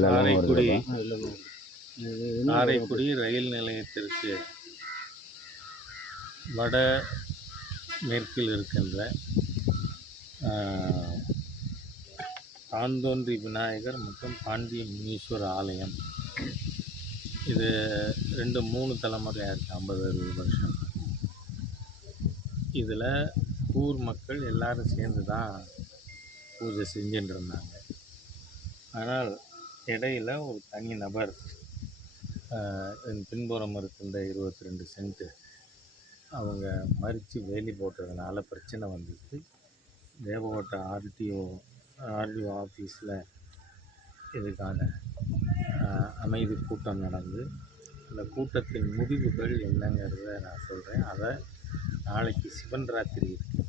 காரைக்குடி. காரைக்குடி ரயில் நிலையத்திற்கு வட மேற்கில் இருக்கின்ற தாந்தோன்றி விநாயகர் மற்றும் பாண்டிய முனீஸ்வர ஆலயம். இது ரெண்டு மூணு தலைமுறையாக இருக்குது ஐம்பது அறுபது வருஷம். இதில் ஊர் மக்கள் எல்லாரும் சேர்ந்து தான் பூஜை செஞ்சுட்டு இருந்தாங்க. ஆனால் இடையில ஒரு தனி நபர் என் பின்புறம் இருக்கின்ற இருபத்தி ரெண்டு சென்ட்டு அவங்க மறித்து வேலி போட்டதுனால பிரச்சனை வந்துச்சு. தேவகோட்டை ஆர்டிஓ ஆர்டிஓ ஆஃபீஸில் இதுக்கான அமைதி கூட்டம் நடந்து அந்த கூட்டத்தின் முடிவுகள் என்னங்கிறத நான் சொல்கிறேன் அதை நாளைக்கு சிவன் ராத்திரி இருக்கு.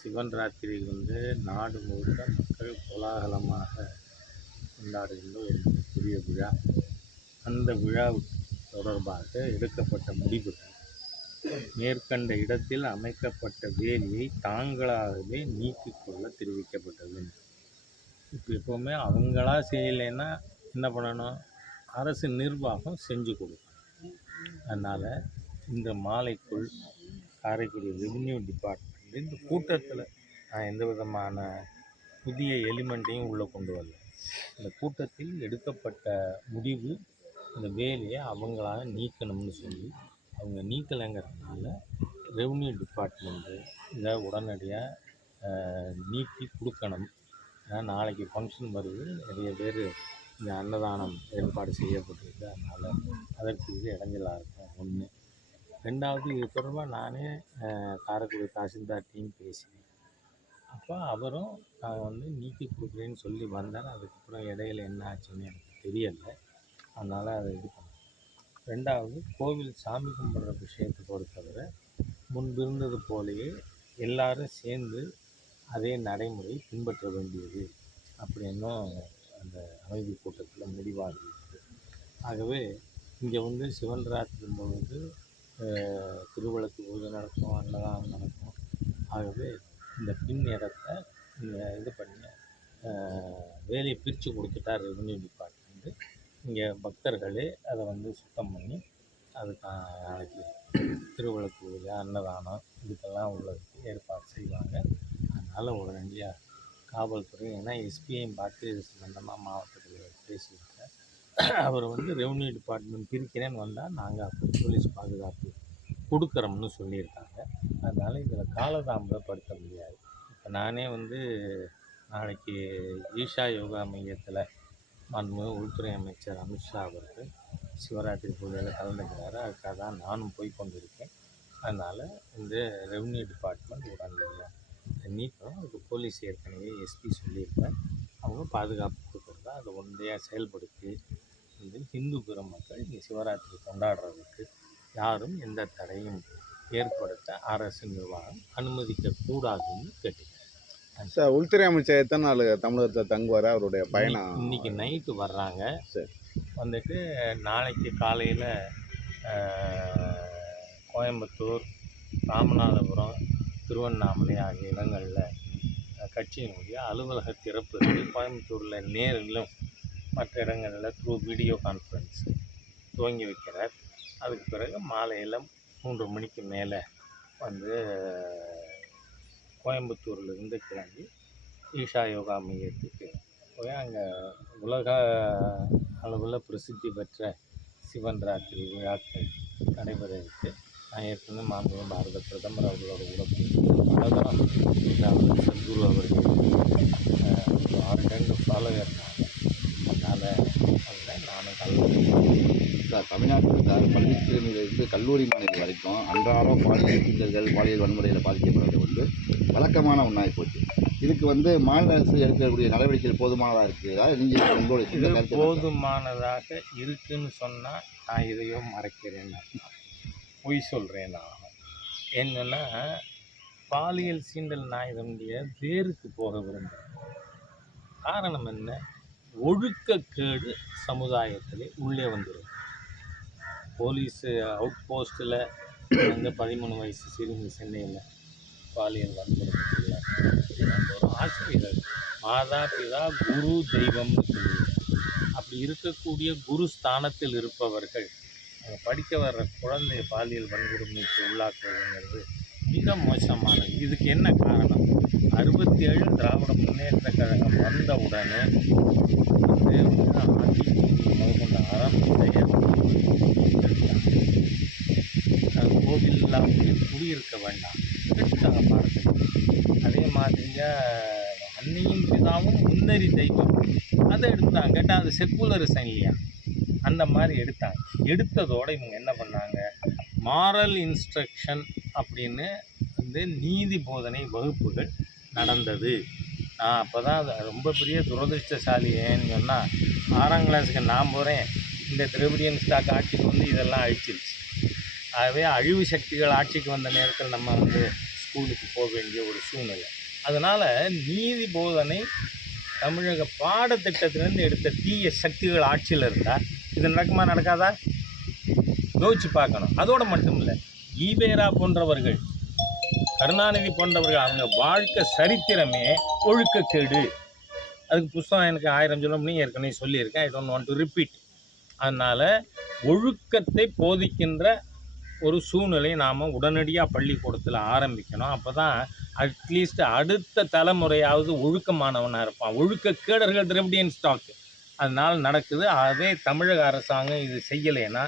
சிவன் ராத்திரி வந்து நாடு முழுக்க மக்கள் கோலாகலமாக கொண்டாடுகின்ற ஒரு மிகப்பெரிய விழா. அந்த விழாவுக்கு தொடர்பாக எடுக்கப்பட்ட முடிவுகள். மேற்கண்ட இடத்தில் அமைக்கப்பட்ட வேலியை தாங்களாகவே நீக்கிக்கொள்ள தெரிவிக்கப்பட்டது. இப்போ எப்போவுமே அவங்களா செய்யலைன்னா என்ன பண்ணணும்? அரசு நிர்வாகம் செஞ்சு கொடுக்கும். அதனால் இந்த மாலைக்குள் காரைக்குடி ரெவென்யூ டிபார்ட்மெண்ட் இந்த கூட்டத்தில் நான் எந்த விதமான புதிய எலிமெண்ட்டையும் உள்ளே கொண்டு வரல. இந்த கூட்டத்தில் எடுக்கப்பட்ட முடிவு இந்த வேலையை அவங்களாக நீக்கணும்னு சொல்லி அவங்க நீக்கலைங்கிறதுனால ரெவன்யூ டிபார்ட்மெண்ட்டு இதை உடனடியாக நீக்கி கொடுக்கணும். ஏன்னா நாளைக்கு ஃபங்க்ஷன் வருது. நிறைய பேர் இந்த அன்னதானம் ஏற்பாடு செய்யப்பட்டிருக்கு. அதனால் அதற்கு இது இடைஞ்சலாக இருக்கும். ஒன்று ரெண்டாவது இது தொடர்பாக நானே அஹ், காரைக்குடி தாசில்தார்ட்டையும் பேசினேன். அப்போ அவரும் நான் வந்து நீக்கி கொடுக்குறேன்னு சொல்லி வந்தார். அதுக்கப்புறம் இடையில என்ன ஆச்சுன்னு எனக்கு தெரியலை. அதனால் அதை இது பண்ணேன். ரெண்டாவது கோவில் சாமி கும்பிட்ற விஷயத்தை பொறுத்தவரை முன்பிருந்தது போலயே எல்லாரும் சேர்ந்து அதே நடைமுறை பின்பற்ற வேண்டியது அப்படின்னும் அந்த அமைதி கூட்டத்தில் முடிவாகிருக்கு ஆகவே இங்கே வந்து சிவன் ராத்திரி பொழுது அஹ், திருவிளக்கு பூஜை நடக்கும் அன்னதானம் நடக்கும். ஆகவே இந்த பின் இடத்த இது பண்ணி வேலையை பிரித்து கொடுத்துட்டா ரெவென்யூ டிபார்ட்மெண்ட்டு இங்கே பக்தர்களே அதை வந்து சுத்தம் பண்ணி அதுக்கு நாளைக்கு திருவிளக்கு பூஜை அன்னதானம் இதுக்கெல்லாம் உள்ளதுக்கு ஏற்பாடு செய்வாங்க. அதனால் உடனடியாக காவல்துறை ஏன்னா எஸ்பிஐயும் பார்த்து இது சம்மந்தமாக மாவட்டத்தில் பேசியிருக்கேன் அவர் வந்து ரெவன்யூ டிபார்ட்மெண்ட் பிரிக்கிறேன்னு வந்தால் நாங்கள் போலீஸ் பாதுகாப்பு கொடுக்குறோம்னு சொல்லியிருக்காங்க. அதனால் இதில் காலதாமதப்படுத்த முடியாது. இப்போ நானே வந்து நாளைக்கு ஈஷா யோகா மையத்தில் மன்முக உள்துறை அமைச்சர் அமித்ஷா அவருக்கு சிவராத்திரி பூஜையில் கலந்துக்கிறாரு. அதுக்காக தான் நானும் போய் கொண்டிருக்கேன். அதனால் இந்த ரெவன்யூ டிபார்ட்மெண்ட் உடனடியாக நீக்கணும் அதுக்கு போலீஸ் ஏற்கனவே எஸ்பி சொல்லியிருக்கேன் அவங்க பாதுகாப்பு கொடுக்குறதா அதை உடனடியாக செயல்படுத்தி வந்து இந்து பெருமக்கள் இங்கே சிவராத்திரி கொண்டாடுறதுக்கு யாரும் எந்த தடையும் ஏற்படுத்த அரசு நிர்வாகம் அனுமதிக்கக்கூடாதுன்னு கேட்டுக்கிறேன் சார் உள்துறை அமைச்சர் எத்தனை நாள் தமிழகத்தில் தங்குவார்? அவருடைய பயணம் இன்னைக்கு நைட்டு வர்றாங்க. சரி. வந்துட்டு நாளைக்கு காலையில் கோயம்புத்தூர் ராமநாதபுரம் திருவண்ணாமலை ஆகிய இடங்களில் கட்சியினுடைய அலுவலக திறப்பு இருக்குது கோயம்புத்தூரில் நேரிலும் மற்ற இடங்களில் த்ரூ வீடியோ கான்ஃபரன்ஸ் துவங்கி வைக்கிறார். அதுக்கு பிறகு மாலையில் மூன்று மணிக்கு மேலே வந்து கோயம்புத்தூர்லேருந்து கிளம்பி ஈஷா யோகா மையத்துக்கு. போய் அங்கே உலக அளவில் பிரசித்தி பெற்ற சிவன் ராத்திரி விழாக்கள் நடைபெற நான் ஏற்கனவே மாண்பு பாரத பிரதமர் அவர்களோட உடம்பு பலதரம் அவர் சத்குரு அவர்கள் ஆறு ரெண்டு ஃபாலோவர் அதனால் அதில் நானும் கலந்து சார் தமிழ்நாட்டில் சார் பள்ளி சிறுமியிலிருந்து கல்லூரி மாணவிகள் வரைக்கும் அன்றாடம் பாலியல் சீண்டல்கள் பாலியல் வன்முறையில் பாதிக்கப்படுறது வந்து வழக்கமான ஒன்றாகி போச்சு. இதுக்கு வந்து மாநில அரசு எடுக்கக்கூடிய நடவடிக்கைகள் போதுமானதாக இருக்குதா நீங்கள் உங்களுடைய? போதுமானதாக இருக்குன்னு சொன்னால் நான் இதையோ மறைக்கிறேன். பொய் சொல்கிறேன் நான். என்னென்னா பாலியல் சீண்டல் நான் இதனுடைய வேருக்கு போக விரும்புகிறேன் காரணம் என்ன? ஒழுக்கக்கேடு சமுதாயத்தில் உள்ளே வந்துடும் போலீஸு அவுட் போஸ்ட்டில் வந்து பதிமூணு வயசு சிறுமி சென்னையில் பாலியல் வன்முறைக்குள்ளார் ஒரு ஆசிரியர். மாதா பிதா குரு தெய்வம்னு சொல்லுவாங்க இருக்கக்கூடிய குரு ஸ்தானத்தில் இருப்பவர்கள் படிக்க வர்ற குழந்தை பாலியல் வன்கொடுமைக்கு உள்ளாக்குவதுங்கிறது மிக மோசமானது. இதுக்கு என்ன காரணம்? அறுபத்தி ஏழு திராவிட முன்னேற்ற கழகம் வந்த உடனே வந்து அதிமுக முதற்கொண்ட அறம் செயல் அது கோவில் இல்லாமல் குடியிருக்க வேண்டாம். எடுத்தாங்க பாரதத்தில் அதே மாதிரிங்க அன்னையும் பிதாவும் முன்னறி தெய்வம். அதை எடுத்தாங்க. கேட்டால் அது செக்குலரிசம் இல்லையா? அந்த மாதிரி எடுத்தாங்க. எடுத்ததோட இவங்க என்ன பண்ணாங்க? மாரல் இன்ஸ்ட்ரக்ஷன் அப்படின்னு வந்து நீதி போதனை வகுப்புகள் நடந்தது. நான் அப்போ தான் ரொம்ப பெரிய துரதிருஷ்டசாலி ஏன்னு சொன்னால் ஆறாம் கிளாஸுக்கு நான் போகிறேன் இந்த திரவிடியன் ஸ்டாக் ஆட்சிக்கு வந்து இதெல்லாம் அழிச்சிருச்சு. ஆகவே அழிவு சக்திகள் ஆட்சிக்கு வந்த நேரத்தில் நம்ம வந்து ஸ்கூலுக்கு போக வேண்டிய ஒரு சூழ்நிலை. அதனால் நீதி போதனை தமிழக பாடத்திட்டத்திலேருந்து எடுத்த தீய சக்திகள் ஆட்சியில் இருந்தால் இது நடக்குமா நடக்காதா? யோசிச்சு பார்க்கணும். அதோடு மட்டும் இல்லை ஈவேரா போன்றவர்கள் கருணாநிதி போன்றவர்கள் அவங்க வாழ்க்கை சரித்திரமே ஒழுக்கக்கேடு. அதுக்கு புஸ்தகம் எனக்கு ஆயிரம் சொல்ல முடியும். ஏற்கனவே சொல்லியிருக்கேன். I don't want to repeat அதனால் ஒழுக்கத்தை போதிக்கின்ற ஒரு சூழ்நிலையை நாம் உடனடியாக பள்ளிக்கூடத்தில் ஆரம்பிக்கணும். அப்போ தான் அட்லீஸ்ட் அடுத்த தலைமுறையாவது ஒழுக்கமானவனாக இருப்பான். ஒழுக்க கேடர்கள் திரவிடியன் ஸ்டாக் அதனால் நடக்குது. அதே தமிழக அரசாங்கம் இது செய்யலைன்னா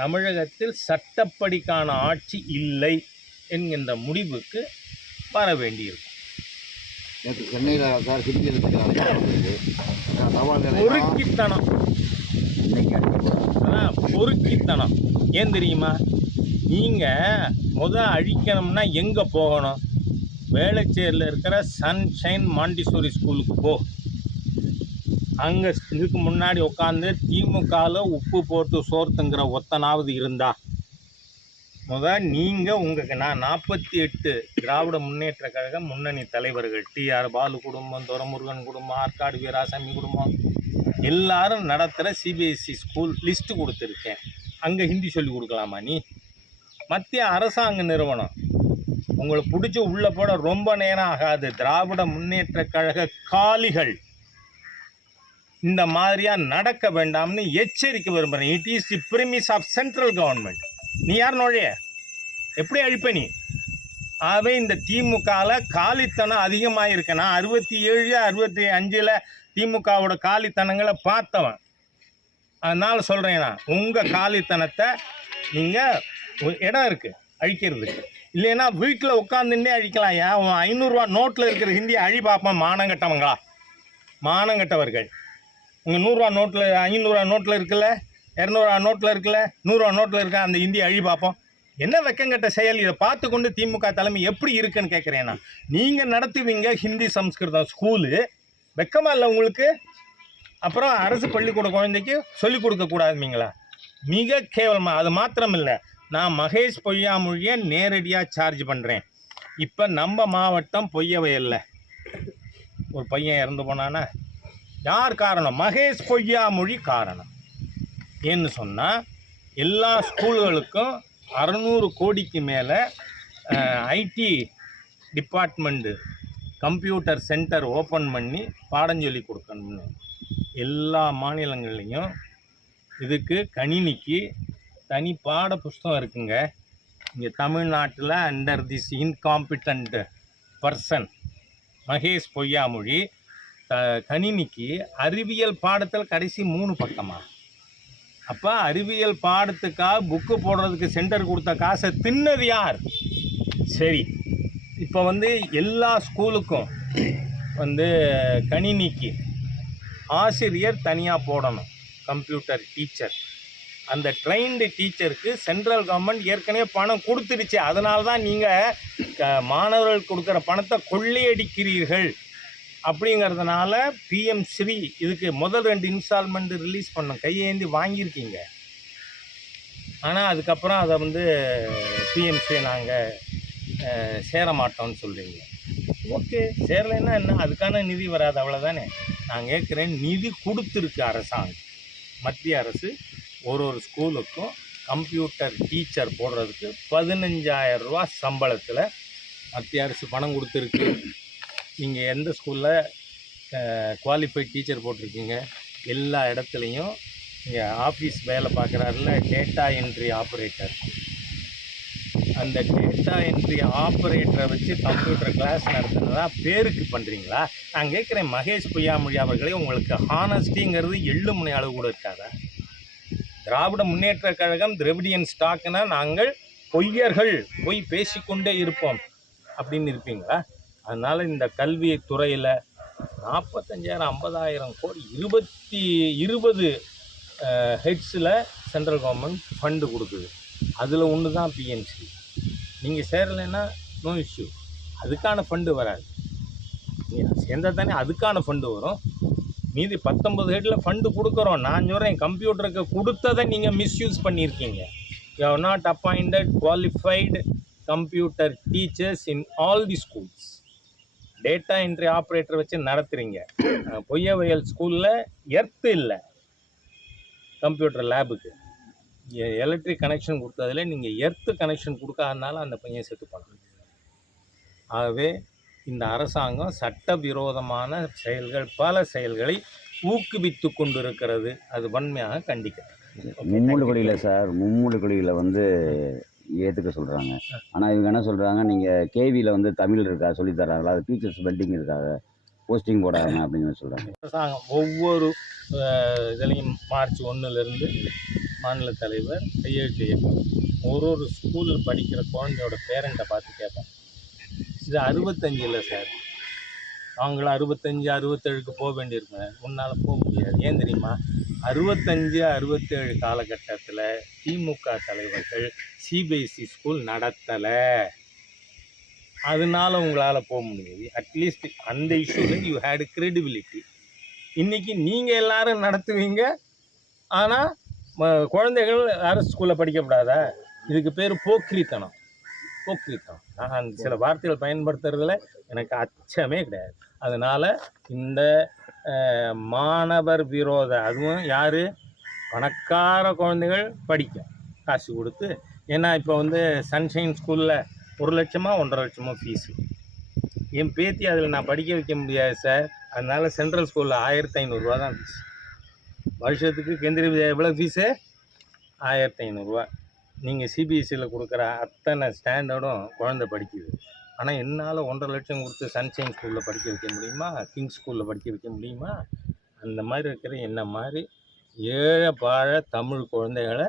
தமிழகத்தில் சட்டப்படிக்கான ஆட்சி இல்லை என்கின்ற முடிவுக்கு வர வேண்டியிருக்கும். நேற்று சென்னையில் சார் ஹிந்தி பொறுக்கித்தனம். பொறுக்கித்தனம். ஏன் தெரியுமா? நீங்கள் முத அழிக்கணும்னா எங்கே போகணும்? வேளச்சேரியில் இருக்கிற சன்ஷைன் மாண்டிசோரி ஸ்கூலுக்கு போ. அங்கே இதுக்கு முன்னாடி உட்காந்து திமுகவில் உப்பு போட்டு சோர்த்துங்கிற ஒத்தனாவது இருந்தா. முத நீங்கள் உங்களுக்கு நான் நாற்பத்தி எட்டு திராவிட முன்னேற்ற கழக முன்னணி தலைவர்கள். டிஆர் பாலு குடும்பம் துரமுருகன் குடும்பம் ஆற்காடு வீராசாமி குடும்பம். எல்லாரும் நடத்துகிற சிபிஎஸ்சி ஸ்கூல் லிஸ்ட்டு கொடுத்துருக்கேன். அங்கே ஹிந்தி சொல்லி கொடுக்கலாமா நீ? மத்திய அரசாங்க நிறுவனம். உங்களை பிடிச்சி உள்ளே போட ரொம்ப நேரம் ஆகாது. திராவிட முன்னேற்ற கழக காலிகள். இந்த மாதிரியா நடக்க வேண்டாம்னு எச்சரிக்கை விரும்புகிறேன் it is the premise of central government நீ யார் நுழைய? எப்படி அழிப்ப நீ? ஆகவே இந்த திமுகவில் காலித்தனம் அதிகமாக இருக்கு நான் அறுபத்தி ஏழு அறுபத்தி அஞ்சில் திமுகவோட காலித்தனங்களை பார்த்தவன். அதனால் சொல்கிறேன் நான். உங்கள் காலித்தனத்தை நீங்கள் இடம் இருக்குது அழிக்கிறதுக்கு. இல்லைன்னா வீட்டில் உட்காந்துட்டே அழிக்கலாம். ஏன்? உன் ஐநூறுரூவா நோட்டில் இருக்கிற ஹிந்தி அழி பார்ப்போம் மானங்கட்டவங்களா மானங்கட்டவர்கள் உங்கள் நூறுரூவா நோட்டில் ஐநூறுரூவா நோட்டில் இருக்குல்ல? இரநூறுவா நோட்டில் இருக்குல்ல? நூறுரூவா நோட்டில் இருக்க? அந்த ஹிந்தி அழி பார்ப்போம். என்ன வெக்கங்கட்ட செயல்? இதை பார்த்து கொண்டு திமுக தலைமை எப்படி இருக்குன்னு கேட்குறேன் நான். நீங்கள் நடத்துவீங்க ஹிந்தி சம்ஸ்கிருதம் ஸ்கூலு. வெக்கமாக இல்லை உங்களுக்கு? அப்புறம் அரசு பள்ளிக்கூட குழந்தைக்கு சொல்லிக் கொடுக்கக்கூடாதுமீங்களா மிக கேவலமாக அது மாத்திரம் இல்லை நான் மகேஷ் பொய்யாமொழியை நேரடியாக சார்ஜ் பண்ணுறேன் இப்போ நம்ம மாவட்டம் பொய்யவையல்ல ஒரு பையன் இறந்து போனானா? யார் காரணம்? மகேஷ் பொய்யாமொழி காரணம். ஏன்னு சொன்னால் எல்லா ஸ்கூல்களுக்கும் அறநூறு கோடிக்கு மேலே IT department computer centre open பண்ணி பாடம் சொல்லி கொடுக்கணும்னு. எல்லா மாநிலங்கள்லேயும் இதுக்கு கணினிக்கு தனி பாட புஸ்தகம் இருக்குங்க. இங்கே தமிழ்நாட்டில் under this incompetent person Mahesh Poyyamozhi. The கணினிக்கு அறிவியல் பாடத்தில் கடைசி மூணு பக்கமாக அப்போ அறிவியல் பாடத்துக்காக புக்கு போடுறதுக்கு சென்டர் கொடுத்த காசை தின்னது யார்? சரி இப்போ வந்து எல்லா ஸ்கூலுக்கும் வந்து கணினிக்கு ஆசிரியர் தனியாக போடணும். கம்ப்யூட்டர் டீச்சர் அந்த ட்ரெயின்டு டீச்சருக்கு சென்ட்ரல் கவர்மெண்ட் ஏற்கனவே பணம் கொடுத்துருச்சு அதனால தான் நீங்கள் மாணவர்கள் கொடுக்குற பணத்தை கொள்ளையடிக்கிறீர்கள். அப்படிங்கிறதுனால பிஎம் ஸ்ரீ இதுக்கு முதல் ரெண்டு இன்ஸ்டால்மெண்ட் ரிலீஸ் பண்ணோம். கையேந்தி வாங்கியிருக்கீங்க. ஆனால் அதுக்கப்புறம் அதை வந்து பிஎம்சி நாங்கள் சேர மாட்டோம்னு சொல்கிறீங்க ஓகே சேரலைன்னா என்ன? அதுக்கான நிதி வராது. அவ்வளோதானே நான் கேட்குறேன் நிதி கொடுத்துருக்கு அரசாங்கம். மத்திய அரசு ஒரு ஒரு ஸ்கூலுக்கும் கம்ப்யூட்டர் டீச்சர் போடுறதுக்கு பதினஞ்சாயிரம் ரூபா சம்பளத்தில் மத்திய அரசு பணம் கொடுத்துருக்கு. நீங்கள் எந்த ஸ்கூலில் குவாலிஃபைட் டீச்சர் போட்டிருக்கீங்க? எல்லா இடத்துலையும் இங்கே ஆஃபீஸ் வேலை பார்க்குறாருல டேட்டா என்ட்ரி ஆப்ரேட்டர் அந்த டேட்டா என்ட்ரி ஆப்ரேட்டரை வச்சு கம்ப்யூட்டர் கிளாஸ் நடத்துனதா பேருக்கு பண்ணுறீங்களா நான் கேட்குறேன் மகேஷ் பொய்யாமொழி அவர்களே உங்களுக்கு ஹானஸ்டிங்கிறது எள்ளு முனை அளவு கூட இருக்காதா? திராவிட முன்னேற்ற கழகம் திரவிடியன் ஸ்டாக்னா நாங்கள் பொய்யர்கள் பொய் பேசிக்கொண்டே இருப்போம் அப்படின்னு இருப்பீங்களா? அதனால் இந்த கல்வி துறையில் நாற்பத்தஞ்சாயிரம் ஐம்பதாயிரம் கோடி இருபத்தி இருபது ஹெட்ஸில் சென்ட்ரல் கவர்மெண்ட் ஃபண்டு கொடுக்குது. அதில் ஒன்று தான் பிஎன்சி நீங்கள் சேரலைன்னா நோ இஷ்யூ அதுக்கான ஃபண்டு வராது. நீங்கள் சேர்ந்தால் தானே அதுக்கான ஃபண்டு வரும். மீதி பத்தொன்பது ஹெட்டில் ஃபண்டு கொடுக்குறோம். நான் சொல்கிறேன் கம்ப்யூட்டருக்கு கொடுத்ததை நீங்கள் மிஸ்யூஸ் பண்ணியிருக்கீங்க. You have not appointed qualified computer teachers in all the schools data entry operator வச்சு நடத்துகிறீங்க பொய்யவயல் ஸ்கூலில் எர்த்து இல்லை. கம்ப்யூட்டர் லேபுக்கு எலக்ட்ரிக் கனெக்ஷன் கொடுத்ததில் நீங்கள் எர்த்து கனெக்ஷன் கொடுக்காதனால அந்த பையன் செத்து பண்ணணும் ஆகவே இந்த அரசாங்கம் சட்டவிரோதமான செயல்கள் பல செயல்களை ஊக்குவித்து கொண்டிருக்கிறது. அது வன்மையாக கண்டிக்கிறது மும்மூடு கொடியில் சார் மும்மூடு கொடியில் வந்து ஏற்றுக்க சொல்கிறாங்க ஆனால் இவங்க என்ன சொல்கிறாங்க நீங்கள் கேவியில் வந்து தமிழ் இருக்கா சொல்லித் தர்றாங்களா அது டீச்சர்ஸ் பெல்டிங் இருக்காங்க போஸ்டிங் போடாங்க அப்படின்னு சொல்கிறாங்க அரசாங்கம் ஒவ்வொரு இதுலேயும் மார்ச் ஒன்றுலேருந்து மாநில தலைவர் கையெழுத்து இயக்கம் ஒரு ஒரு ஸ்கூலில் படிக்கிற குழந்தையோட பேரண்ட்டை பார்த்து கேட்பேன் இது அறுபத்தஞ்சு இல்லை சார். அவங்களும் அறுபத்தஞ்சு அறுபத்தேழுக்கு போக வேண்டியிருக்குங்க. உன்னால் போக முடியாது. ஏன் தெரியுமா? அறுபத்தஞ்சு அறுபத்தேழு காலகட்டத்தில் திமுக தலைவர்கள் சிபிஎஸ்சி ஸ்கூல் நடத்தலை. அதனால உங்களால் போக முடியாது. அட்லீஸ்ட் அந்த இஷ்யூவில் யூ ஹேட் கிரெடிபிலிட்டி இன்னைக்கு நீங்கள் எல்லாரும் நடத்துவீங்க. ஆனால் குழந்தைகள் அரசு ஸ்கூலில் படிக்கப்படாதா இதுக்கு பேர் போக்கிரித்தனம். போக்கிரித்தனம் நான் சில வார்த்தைகள் பயன்படுத்துறதுல எனக்கு அச்சமே கிடையாது. அதனால் இந்த மாணவர் விரோத அதுவும் யார்? பணக்கார குழந்தைகள் படிக்கும். காசு கொடுத்து ஏன்னா இப்போ வந்து சன்ஷைன் ஸ்கூலில் ஒரு லட்சமா ஒன்றரை லட்சமோ ஃபீஸு என் பேத்தி அதில் நான் படிக்க வைக்க முடியாது சார். அதனால சென்ட்ரல் ஸ்கூலில் ஆயிரத்தி ஐநூறுரூவா தான் ஃபீஸ் வருஷத்துக்கு கேந்திரிய வித்யா எவ்வளோ ஃபீஸு ஆயிரத்தி ஐநூறுரூவா நீங்கள் சிபிஎஸ்சியில் கொடுக்குற அத்தனை ஸ்டாண்டர்டும் குழந்தை படிக்குது. ஆனால் என்னால் ஒன்றரை லட்சம் கொடுத்து சன்ஷைன் ஸ்கூலில் படிக்க வைக்க முடியுமா? கிங்ஸ் ஸ்கூலில் படிக்க வைக்க முடியுமா? அந்த மாதிரி இருக்கிற என்ன மாதிரி ஏழை பாழ தமிழ் குழந்தைகளை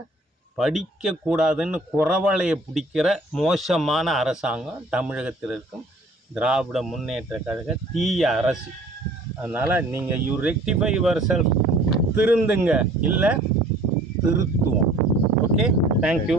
படிக்கக்கூடாதுன்னு குறவலையை பிடிக்கிற மோசமான அரசாங்கம் தமிழகத்தில் இருக்கும். திராவிட முன்னேற்ற கழக தீய அரசு. அதனால் நீங்கள் யூ ரெக்டிஃபை யுவர் செல்ஃப் திருந்துங்க. இல்லை திருத்துவோம். Okay thank you